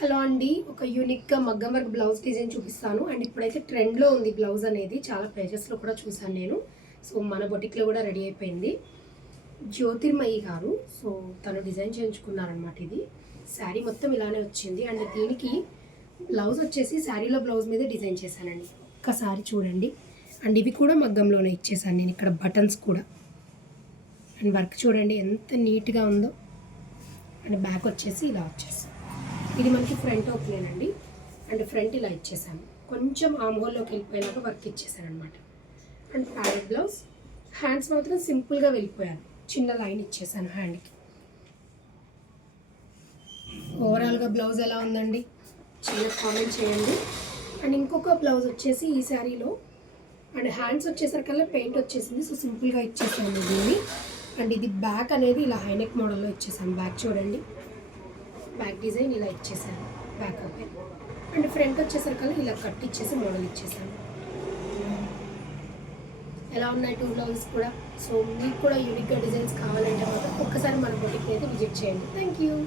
Hello అండి ఒక యూనిక్గా మగ్గం వర్క్ బ్లౌజ్ డిజైన్ చూపిస్తాను. అండ్ ఇప్పుడైతే ట్రెండ్లో ఉంది బ్లౌజ్ అనేది చాలా పేజెస్లో కూడా చూసాను నేను. సో మన బొటిక్లో కూడా రెడీ అయిపోయింది. జ్యోతిర్మయి గారు సో తను డిజైన్ చేయించుకున్నారనమాట ఇది. శారీ మొత్తం ఇలానే వచ్చింది. అండ్ దీనికి బ్లౌజ్ వచ్చేసి శారీలో బ్లౌజ్ మీద డిజైన్ చేశానండి. ఒక్కసారి చూడండి. అండ్ ఇవి కూడా మగ్గంలోనే ఇచ్చేసాను నేను ఇక్కడ బటన్స్ కూడా. అండ్ వర్క్ చూడండి ఎంత నీట్గా ఉందో. అండ్ బ్యాక్ వచ్చేసి ఇలా వచ్చేసి ఇది మనకి ఫ్రంట్ ఓపెనేనండి అండ్. ఫ్రంట్ ఇలా ఇచ్చేసాను కొంచెం ఆమ్ హోల్లోకి వెళ్ళిపోయినాక వర్క్ ఇచ్చేసాను అనమాట అండ్ ప్యారెట్ బ్లౌజ్ హ్యాండ్స్ మాత్రం సింపుల్గా వెళ్ళిపోయాను చిన్న లైన్ ఇచ్చేసాను హ్యాండ్కి ఓవరాల్గా బ్లౌజ్ ఎలా ఉందండి? చిన్న కామెంట్ చేయండి. అండ్ ఇంకొక బ్లౌజ్ వచ్చేసి ఈ శారీలో అండ్ హ్యాండ్స్ వచ్చేసరికల్లా పెయింట్ వచ్చేసింది. సో సింపుల్గా ఇచ్చేసాను దీన్ని. అండ్ ఇది బ్యాక్ అనేది ఇలా హైనెక్ మోడల్లో ఇచ్చేసాను. బ్యాక్ చూడండి. బ్యాక్ డిజైన్ ఇలా ఇచ్చేసాను బ్యాక్ ఓపెన్ అండ్ ఫ్రంట్ వచ్చేసరికల్లా ఇలా కట్ ఇచ్చేసి మోడల్ ఇచ్చేసాను. ఎలా ఉన్నాయి టూ బ్లౌజెస్ కూడా? సో మీకు కూడా యూనిక్గా డిజైన్స్ కావాలంటే మాత్రం ఒక్కసారి మన బొటిక్ అయితే విజిట్ చేయండి. Thank you